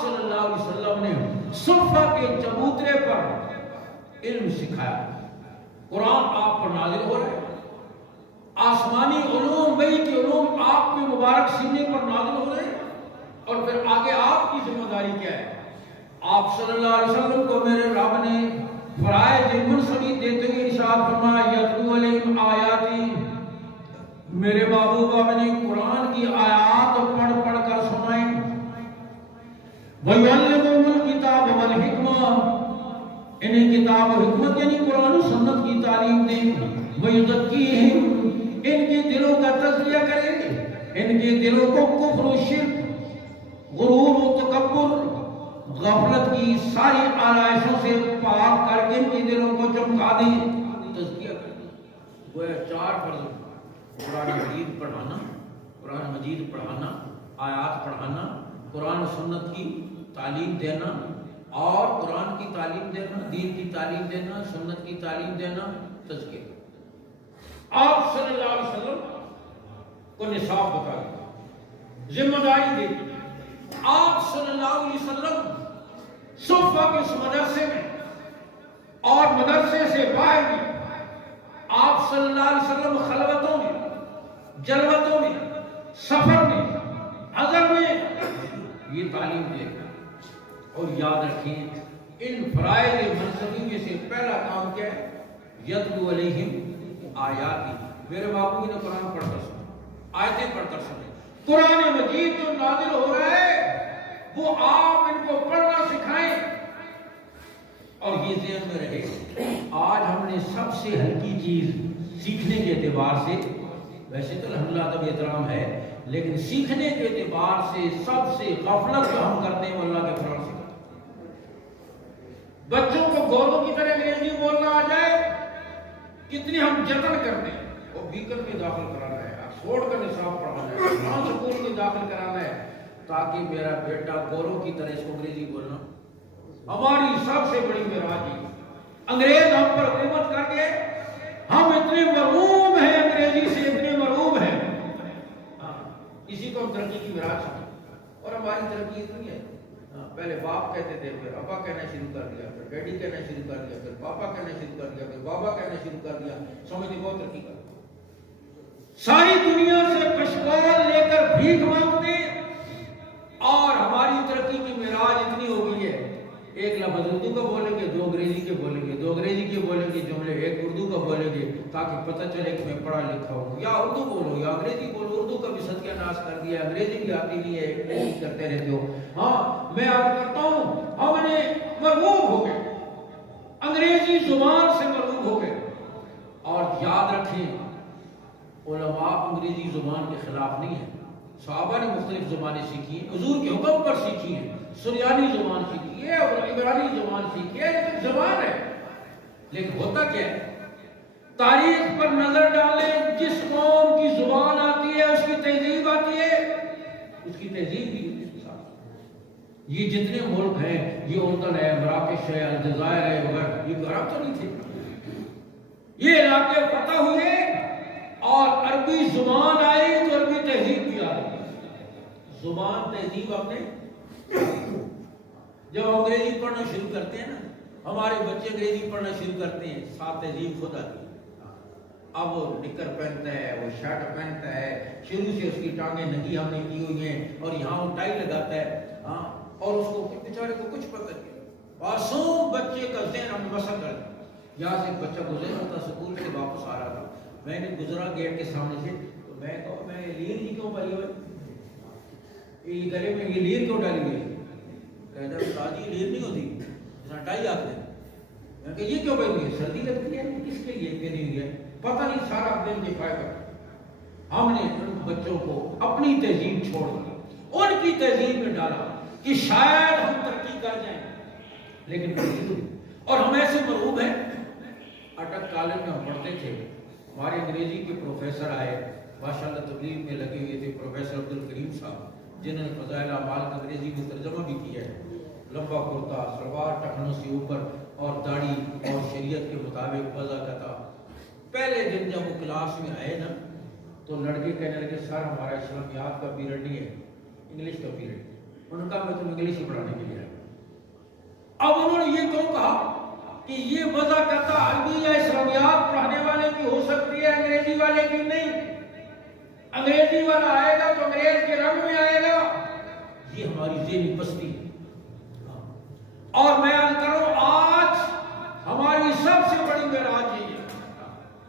صلی اللہ علیہ وسلم نے صفہ کے چبوترے پر علم سکھایا. قرآن آپ پر نازل ہو رہا ہے، آسمانی علوم، وحی کے علوم آپ کے مبارک سینے پر نازل ہو رہے ہیں، اور پھر آگے آپ کی ذمہ داری کیا ہے؟ آپ صلی اللہ علیہ وسلم کو میرے رب نے فرائض منصبی دیتے ہوئے ارشاد فرمایا یتلو علیہم آیاتی، میرے محبوب آپ نے قرآن کی آیات پڑھ پڑھ کر سنائیں. وَيُعَلِّمُهُمُ الْكِتَابَ وَالْحِکْمَةَ، انہیں کتاب و حکمت یعنی قرآن و سنت کی تعلیم دیں. وَيُزَكِّيهِمْ، ان کے دلوں کا تزکیہ کریں، ان کے دلوں کو کفر و شرک، غرور و تکبر، غفلت کی ساری آلائشوں سے پاک کر کے ان کے دلوں کو چمکا دیں، تزکیہ کریں. گویا 4 فرض: قرآن مجید پڑھانا، قرآن مجید پڑھانا، آیات پڑھانا، قرآن و سنت کی تعلیم دینا، اور قرآن کی تعلیم دینا، دین کی تعلیم دینا، سنت کی تعلیم دینا، تزکیہ. آپ صلی اللہ علیہ وسلم کو نصاب بتا دیا، ذمہ داری دے دی. آپ صلی اللہ علیہ وسلم صفہ کے اس مدرسے میں اور مدرسے سے باہر بھی آپ صلی اللہ علیہ وسلم خلوتوں میں، جلوتوں میں، سفر میں، حضر میں یہ تعلیم دے گا. اور یاد رکھیں ان فرائض منصبی میں سے پہلا کام کیا ہے؟ یتلو علیہم آیاتی، میرے باپو نے قرآن پڑھ کر سنا، آیتیں پڑھ کر سنے. قرآن مجید جو نازل ہو رہا ہے وہ آپ ان کو پڑھنا سکھائیں. اور یہ ذہن میں رہے، آج ہم نے سب سے ہلکی چیز سیکھنے کے اعتبار سے، ویسے تو الحمدللہ ادب احترام ہے، لیکن سیکھنے کے اعتبار سے سب سے غفلت جو ہم کرتے ہیں وہ اللہ کے قرآن سے. بچوں کو گوروں کی طرح انگریزی بولنا آ جائے، کتنی ہم جتن کرتے ہیں. وہ بیکن میں داخل کرانا ہے، آکسفورڈ کا نصاب پڑھانا ہے، فلاں سکول میں داخل کرانا ہے، تاکہ میرا بیٹا گوروں کی طرح اس کو انگریزی بولنا. ہماری سب سے بڑی معراج ہے، انگریز ہم پر حکومت کر کے ہم اتنے مرعوب ہیں، انگریزی سے اتنے مرعوب ہیں. اسی کو ہم ترقی کی معراج سمجھتے. اور ہماری ترقی اتنی ہے، پہلے باپ کہتے تھے، پھر ابا کہنا شروع کر دیا، پھر ڈیڈی کہنا شروع کر دیا، پھر پاپا کہنا شروع کر دیا، پھر بابا کہنا شروع کر دیا. سمجھتے بہت ترقی کر. ساری دنیا سے پشکال لے کر بھیک مانگتے، اور ہماری ترقی کی معراج اتنی ہو گئی ہے، ایک لفظ اردو کا بولیں گے، 2 انگریزی کے بولیں گے، 2 انگریزی کے بولیں گے جملے، 1 اردو کا بولیں گے، تاکہ پتہ چلے کہ میں پڑھا لکھا ہوں. یا اردو بولو یا انگریزی بولو، اردو کا بھی ستیہ ناش کر دیا، انگریزی بھی آتی نہیں ہے، انگریزی کرتے رہتے ہو. ہاں میں عرض کرتا ہوں ہم نے مرغوب ہو گئے، انگریزی زبان سے مرغوب ہو گئے. اور یاد رکھیں علماء انگریزی زبان کے خلاف نہیں ہیں. صحابہ نے مختلف زبانیں سیکھی ہیں، حضور کے حکم پر سیکھی ہیں. سریانی زبان سیکھی ہے اور عبرانی زبان سیکھی ہے، لیکن زبان ہے. لیکن ہوتا کیا ہے؟ تاریخ پر نظر ڈالیں، جس قوم کی زبان آتی ہے اس کی تہذیب آتی ہے، اس کی تہذیب بھی اس کے ساتھ. یہ جتنے ملک ہیں، یہ اردن ہے، مراکش ہے، الجزائر ہے وغیرہ، یہ عرب تو نہیں تھے. یہ علاقے فتح ہوئے اور عربی زبان آئی تو عربی تہذیب بھی آ گئی. زبان تہذیب اپنے. جب ہم انگریزی پڑھنا شروع کرتے ہیں نا، ہمارے بچے انگریزی پڑھنا شروع کرتے ہیں، ساتھ تہذیب خود آتی ہے. اب وہ نکر پہنتا ہے، وہ شرٹ پہنتا ہے، شروع سے اس کی ٹانگیں ننگی ہم نے کی ہوئی ہیں، اور یہاں وہ ٹائی لگاتا ہے. ہاں، اور اس کو بیچارے کو کچھ پتہ نہیں. معصوم بچے کا ذہن ہم مسا کر دیں. یہاں سے ایک بچہ گزر رہا تھا، سکول سے واپس آ رہا تھا، میں نے گزرا گیٹ کے سامنے سے، تو میں کہا میں لیر جی کیوں پڑی ہوئی، یہ گلے میں یہ لیر کیوں ڈالی ہوئی؟ کہتا ہے استاد جی لیر نہیں ہوتی، جیسا ٹائی آتے ہیں. میں کہا یہ کیوں پہنی ہوئی ہے؟ سردی لگتی ہے، کس کے لیے پہنی ہوئی ہے؟ پتہ نہیں، سارا دن دکھایا کر. ہم نے ان بچوں کو اپنی تہذیب چھوڑ دی، ان کی تہذیب میں ڈالا کہ شاید ہم ترقی کر جائیں، لیکن اور ہم ایسے مرغوب ہیں. اٹک کالج میں ہم پڑھتے تھے، ہمارے انگریزی کے پروفیسر آئے، ماشاءاللہ تبلیغ میں لگے ہوئے تھے، پروفیسر عبدالکریم صاحب، جنہوں نے فضائل اعمال کا انگریزی میں ترجمہ بھی کیا ہے. لمبا کرتا، سلوار ٹخنوں سے اوپر، اور داڑھی اور شریعت کے مطابق وضع کا تھا. پہلے دن جب وہ کلاس میں آئے نا، تو لڑکے کہنے لگے سر ہمارا اسلامیات کا پیریڈ نہیں ہے، انگلش کا پیریڈ. ان کا میں تم انگلش ہی پڑھانے کے لیے آیا۔ اب انہوں نے یہ کیوں کہا کہ یہ وضع کرتا عربی یا اسلامیات پڑھانے والے کی ہو سکتی ہے، انگریزی والے کی نہیں۔ انگریزی والا آئے گا تو انگریز کے رنگ میں آئے گا، یہ ہماری ذہنی پستی ہے۔ اور میں عرض کروں آج ہماری سب سے بڑی معراج یہ ہے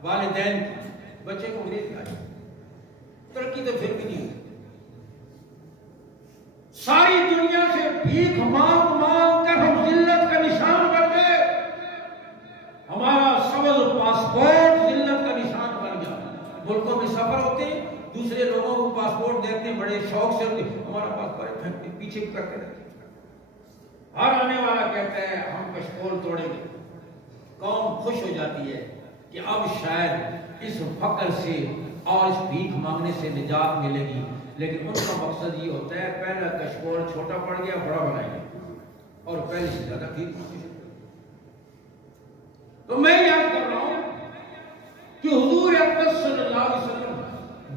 والدین کی، بچے کو انگریزی آ جائے، ترقی تو پھر بھی نہیں ہوئی۔ ساری دنیا سے بھیک مانگ مانگ کر ہم ذلت کا نشان کر گئے، ہمارا سبز پاسپورٹ ذلت کا نشان بن گیا۔ ملکوں میں سفر ہوتے ہیں، دوسرے لوگوں کو پاسپورٹ دیتے ہیں، بڑے شوق سے ہوتے ہیں، ہمارا پاسپورٹ پیچھے کرتے رہتے ہیں۔ ہر آنے والا کہتا ہے ہم کشکول توڑیں گے۔ قوم خوش ہو جاتی ہے کہ اب شاید اس فقر سے اور اس بھیک مانگنے سے نجات ملے گی، لیکن ان کا مقصد یہ ہوتا ہے پہلا کشکول چھوٹا پڑ گیا، بڑا بنائیں گے اور پہلے سے زیادہ بھیک مانگے۔ تو میں یاد کر رہا ہوں کہ حضور اقدس صلی اللہ علیہ وسلم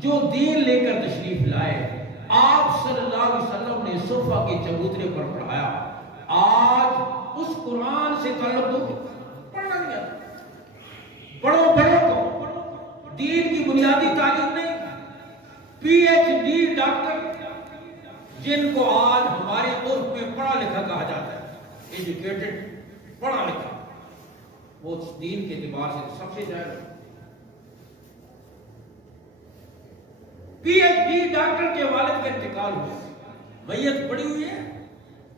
جو دین لے کر تشریف لائے، آپ صلی اللہ علیہ وسلم نے صفا کے چبوترے پر پڑھایا۔ آج اس قرآن سے تعلق دو پڑھنا نہیں آتا، بڑوں کو دین کی بنیادی تعلیم نہیں، پی ایچ ڈی ڈاکٹر جن کو آج ہمارے عرف میں پڑھا لکھا کہا جاتا ہے، ایجوکیٹڈ، پڑھا لکھا، وہ دین کے اعتبار سے سب سے زیادہ پی ایچ ڈی ڈاکٹر کے والد کا انتقال ہوا، میت پڑی ہوئی ہے،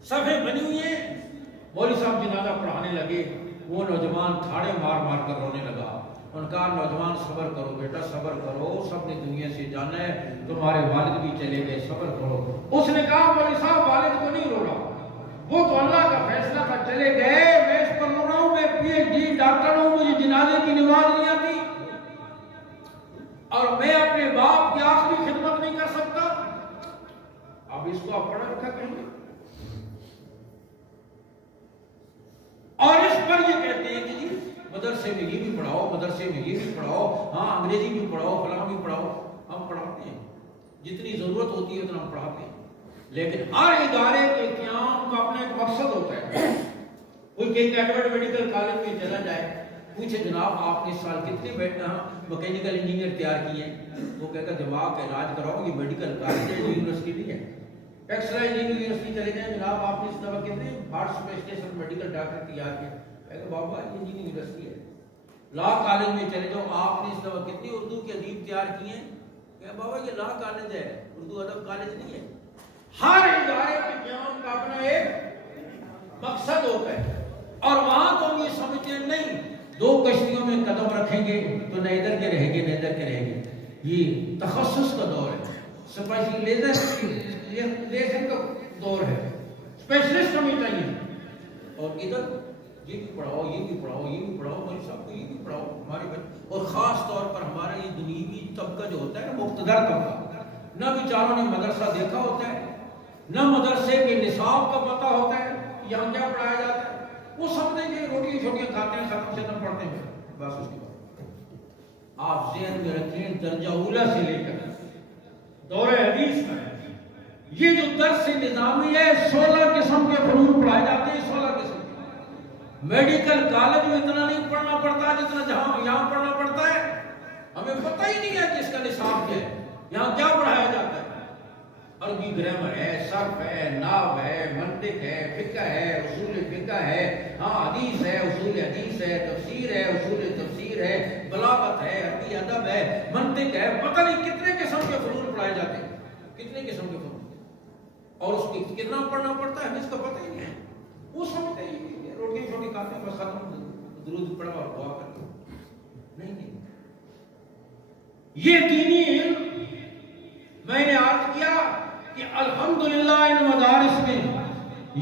صفحے بنی ہوئی ہیں، مولوی صاحب جنازہ پڑھانے لگے، وہ نوجوان تھاڑے مار مار کر رونے لگا۔ ان کا نوجوان صبر کرو بیٹا صبر کرو، سب نے دنیا سے جانا ہے، تمہارے والد بھی چلے گئے، صبر کرو۔ اس نے کہا مولوی صاحب والد کو نہیں رو رہا، وہ تو اللہ کا فیصلہ تھا، چلے گئے، میں اس پر رو رہا ہوں، میں پی ایچ ڈی ڈاکٹر ہوں، مجھے جنازے کی نماز نہیں آتی اور میں اپنے باپ کی آخری خدمت نہیں کر سکتا۔ اب اس کو آپ پڑھا لکھا کہیں گے؟ اور اس پر یہ کہتے ہیں کہ جی مدرسے میں یہ بھی پڑھاؤ، مدرسے میں یہ بھی پڑھاؤ، ہاں انگریزی بھی پڑھاؤ، فلاں بھی پڑھاؤ۔ ہم پڑھاتے ہیں، جتنی ضرورت ہوتی ہے اتنا ہم پڑھاتے ہیں، لیکن ہر ادارے کے قیام کا اپنا ایک مقصد ہوتا ہے۔ کوئی کہیں ایڈورڈ میڈیکل کالج میں چلا جائے، پوچھے جناب آپ نے اس سال کتنے مکینیکل انجینئر تیار کیے ہیں، وہ کہتا ہے دماغ کا علاج کراؤ، یہ میڈیکل کالج ہے، یونیورسٹی نہیں ہے۔ ایکسرا یونیورسٹی چلے جائیں، جناب آپ نے اس دفعہ کتنے ہارٹ اسپیشلسٹ میڈیکل ڈاکٹر تیار کیے، کہتے بابا یہ یونیورسٹی ہے۔ لا کالج میں چلے جاؤ، آپ نے اس دفعہ کتنے اردو کے ادیب تیار کیے ہیں، کہ بابا یہ لا کالج ہے، اردو ادب کالج نہیں ہے۔ ہر ادارے کے قیام کا اپنا ایک مقصد ہوتا ہے، اور وہاں تو ہم یہ سمجھتے ہیں نہیں دو کشتیوں میں قدم رکھیں گے تو نہ ادھر کے رہیں گے نہ ادھر کے رہیں گے۔ یہ تخصص کا دور ہے، اسپیشلائزیشن کا دور ہے، اسپیشلسٹ ہمیں چاہیے، اور ادھر یہ بھی پڑھاؤ یہ بھی پڑھاؤ یہ بھی پڑھاؤ، مولوی صاحب کو یہ بھی پڑھاؤ ہمارے بچے۔ اور خاص طور پر ہمارا یہ دنیوی طبقہ جو ہوتا ہے نا، مقتدر طبقہ، نہ بیچاروں نے مدرسہ دیکھا ہوتا ہے، نہ مدرسے کے نصاب کا پتہ ہوتا ہے یہاں کیا پڑھایا جاتا ہے، وہ سمجھیں گے روٹی چھوٹیاں کھاتے ہیں، ختم سے نہ پڑھتے ہیں، بس اس کے بعد آپ ذہن میں رکھیں درجہ اولا سے لے کر دور حدیث میں یہ جو درس نظامی ہے 16 قسم کے فنون پڑھائے جاتے ہیں، 16 قسم کے۔ میڈیکل کالج میں اتنا نہیں پڑھنا پڑتا جتنا جہاں یہاں پڑھنا پڑتا ہے، ہمیں پتہ ہی نہیں ہے کہ اس کا نصاب کیا ہے، یہاں کیا پڑھایا جاتا ہے۔ عربی گرامر ہے، صرف ہے، نحو ہے، منطق ہے، فقہ ہے، اصول فقہ ہے، ہاں حدیث ہے، اصول حدیث ہے، تفسیر ہے، اصول تفسیر ہے، بلاغت ہے، عربی ادب ہے، منطق ہے، پتہ نہیں کتنے قسم کے فنون پڑھائے جاتے ہیں، کتنے قسم کے فنون، اور اس کی کتنا پڑھنا پڑتا ہے ہمیں اس کا پتہ ہی نہیں ہے۔ وہ سمجھتے ہیں روٹی چھوٹی کھاتے ہیں، بس ختم، درود پڑھا اور دعا کر کے، نہیں۔ یہ دینی علم میں نے عرض کیا کہ الحمدللہ ان مدارس میں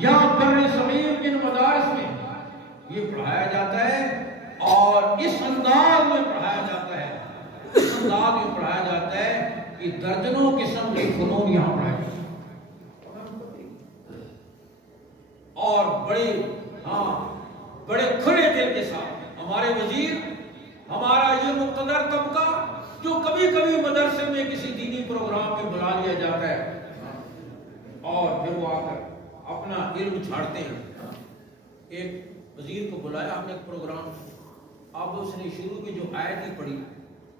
یا بر صغیر ان مدارس میں یہ پڑھایا جاتا ہے، اور اس انداز میں پڑھایا جاتا ہے، اس انداز میں پڑھایا جاتا ہے کہ درجنوں قسم کے فنون یہاں پڑھائے جاتے ہیں، اور بڑے کھلے دل کے ساتھ۔ ہمارے وزیر، ہمارا یہ مقتدر طبقہ جو کبھی کبھی مدرسے میں کسی دینی پروگرام میں بلا لیا جاتا ہے، اور پھر وہ آ کر اپنا علم چھاڑتے ہیں. ایک وزیر کو بلایا ہم نے ایک پروگرام، اب اس نے شروع میں جو آیت ہی پڑھی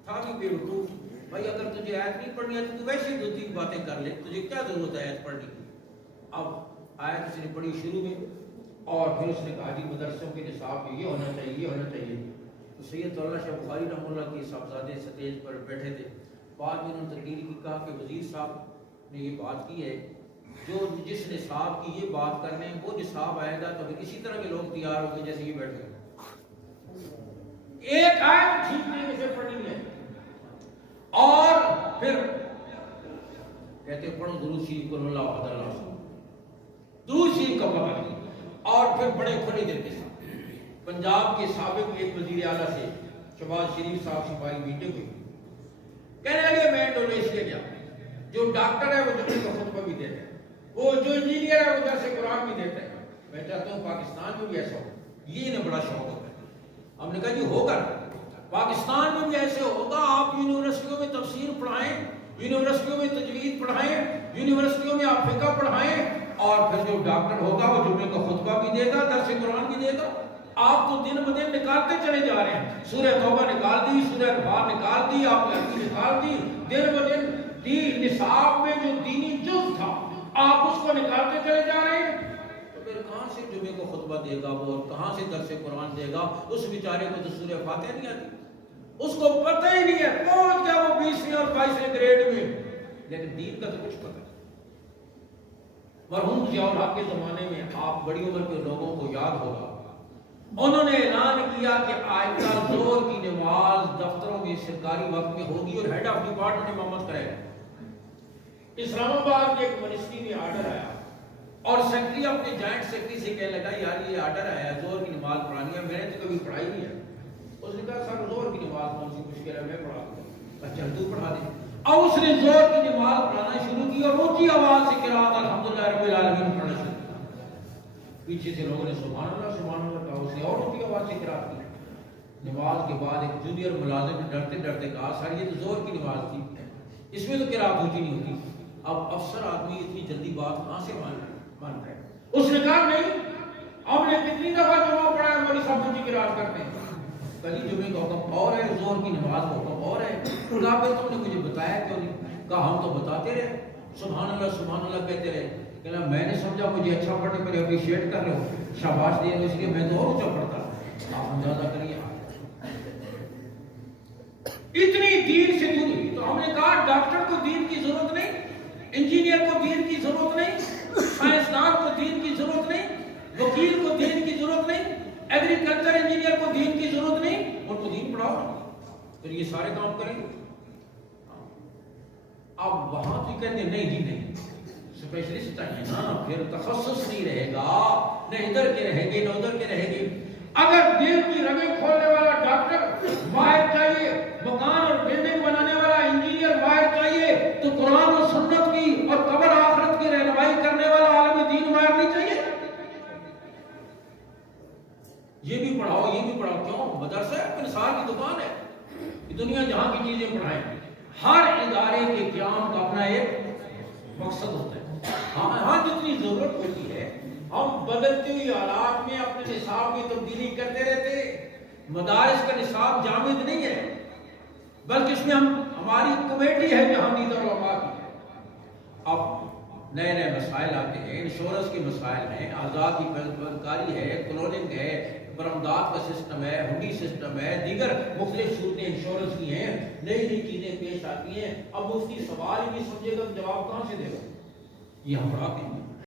تھا کہ بے وقوف بھائی اگر تجھے آیت نہیں پڑھنی ہے تو ویسے دو تین باتیں کر لے، تجھے کیا ضرورت ہے آیت پڑھنے کی. اب آیت اس نے پڑھی شروع میں اور پھر اس نے کہا جی مدرسوں کے نصاب میں یہ ہونا چاہیے، یہ ہونا چاہیے. تو سید اللہ شاہ بخاری رحمہ اللہ کے صاحبزادے سٹیج پر بیٹھے تھے، بعد میں انہوں نے تقریر کی، کہا کہ وزیر صاحب نے یہ بات کی ہے، جو جس نصاب کی یہ بات کر رہے ہیں وہ نصاب آئے گا تو پھر اسی طرح کے لوگ تیار ہوں گے جیسے یہ بیٹھے ہیں. ایک آیت ٹھیک نہیں سے پڑھنی ہے اور پھر کہتے پڑھو درود شریف کو اللہ وحدہ لا شریک لہ، درود شریف کا پتہ نہیں. اور پھر بڑے کھلے دل کے ساتھ پنجاب کے سابق ایک وزیر اعلیٰ سے شہباز شریف صاحب سے ہماری میٹنگ ہوئی، کہنے لگے میں انڈونیشیا گیا، جو ڈاکٹر ہے وہ جمعے کا خطبہ بھی دیتا ہے، وہ جو انجینئر ہے وہ درس قرآن بھی دیتا ہے، میں چاہتا ہوں پاکستان میں بھی ایسا ہو. یہ انہیں بڑا شوق ہوتا ہے. ہم نے کہا جی ہوگا، پاکستان میں بھی ایسے ہوگا، آپ یونیورسٹیوں میں تفسیر پڑھائیں، یونیورسٹیوں میں تجوید پڑھائیں، یونیورسٹیوں میں آپ فقہ پڑھائیں، اور پھر جو ڈاکٹر ہوگا وہ جمعے کا خطبہ بھی دے گا، درس قرآن بھی دے گا. آپ تو دن بدن نکالتے چلے جا رہے ہیں، سورہ توبہ نکال دی، سورہ انفال نکال دی، آپ نے حدیث نکال دی، دن بدن نصاب میں جو دینی جز تھا آپ اس کو نکالتے چلے جا رہے ہیں. تو پھر کہاں سے جمعے کو خطبہ دے گا وہ، اور کہاں سے درس قرآن دے گا؟ اس بیچارے کو تو سورہ فاتحہ نہیں آتی، اس کو پتہ ہی نہیں ہے، پہنچ گیا وہ 20ویں اور 22ویں گریڈ میں، لیکن دین کا تو کچھ پتہ نہیں. مرحوم ضیاء الحق کے زمانے میں آپ بڑی عمر کے لوگوں کو یاد ہوگا، انہوں نے اعلان کیا کہ آج کل ظہر کی نماز دفتروں میں سرکاری وقت میں ہوگی اور ہیڈ آف ڈپارٹمنٹ امامت کرے گا. اسلام آباد کے ایک منسٹری میں آرڈر آیا اور سیکرٹری اپنے جوائنٹ سیکرٹری سے کہنے لگا یار یہ آرڈر آیا ہے ظہر کی نماز پڑھانی ہے، میں نے تو کبھی پڑھائی نہیں ہے. اس نے کہا سر ظہر کی نماز کون سی مشکل ہے، میں پڑھا دوں. اچھا تو پڑھا دے. اور اس نے ظہر کی نماز پڑھانا شروع کی اور اونچی آواز سے قرات الحمدللہ رب العالمین پڑھنا شروع کیا. پیچھے سے لوگوں نے سبحان اللہ کہا، اس نے اور اونچی آواز سے قرات کی. نماز کے بعد ایک جونیئر ملازم نے ڈرتے ڈرتے کہا سر یہ تو ظہر کی نماز تھی، اس میں تو قرات اونچی نہیں ہوتی. اب افسر آدمی اتنی جلدی بات کہاں سے مان رہے؟ اس نے کہا نہیں، ہم نے کتنی دفعہ جمعہ پڑھا ہے ہماری سب اونچی قرات کرتے ہیں. کلی جمعے کا حکم اور ہے، ظہر کی نماز کا حکم اور ہے. کہا پھر تم نے مجھے بتایا کیوں نہیں؟ کہا ہم تو بتاتے رہے، سبحان اللہ کہتے رہے. کہنا میں نے سمجھا مجھے اچھا پڑھنے پر اپریشیٹ کر رہے ہو، شاباش دے رہے ہو، اس لیے میں تو اور اونچا پڑھتا. آپ اندازہ کریے اتنی دین سے دوری. تو ہم نے کہا ڈاکٹر کو دین کی ضرورت نہیں، انجینئر کو دین کی ضرورت نہیں، سائنسدان کو دین کی ضرورت نہیں، وکیل کو دین کی ضرورت نہیں، ایگریکلچر انجینئر کو دین کی ضرورت نہیں، ان کو دین پڑھاؤ پھر یہ سارے کام کریں گے. اب وہاں تو کہتے ہیں نہیں جی نہیں، اسپیشلسٹ چاہیے نا، پھر تخصص نہیں رہے گا، نہ ادھر کے رہیں گے نہ ادھر کے رہیں گے. اگر دل کی رگیں کھولنے والا ڈاکٹر ماہر چاہیے، مکان اور بلڈنگ بنانے والا انجینئر ماہر چاہیے، تو قرآن و سنت کی اور قبر آخرت کی رہنمائی کرنے والا عالم دین ماہر نہیں چاہیے؟ یہ بھی پڑھاؤ یہ بھی پڑھاؤ. کیوں؟ مدرسہ ہے، انصار کی دکان ہے، یہ دنیا جہاں کی چیزیں پڑھائیں. ہر ادارے کے قیام کا اپنا ایک مقصد ہوتا ہے. ہاں جتنی ضرورت ہوتی ہے ہم بدلتے ہوئے حالات میں اپنے نصاب میں تبدیلی کرتے رہتے. مدارس کا نصاب جامد نہیں ہے، بلکہ اس میں ہماری کمیٹی ہے جہانگیر علماء کی. اب نئے نئے مسائل آتے ہیں، انشورنس کے مسائل ہیں، آزاد کی فنکاری ہے، کلوننگ ہے، برآمدات کا سسٹم ہے، ہنڈی سسٹم ہے، دیگر مختلف صورتیں انشورنس کی ہیں، نئی نئی چیزیں پیش آتی ہیں. اب مفتی سوال ہی نہیں سمجھے گا تو جواب کہاں سے دے گا؟ یہ ہم پڑھاتے ہیں.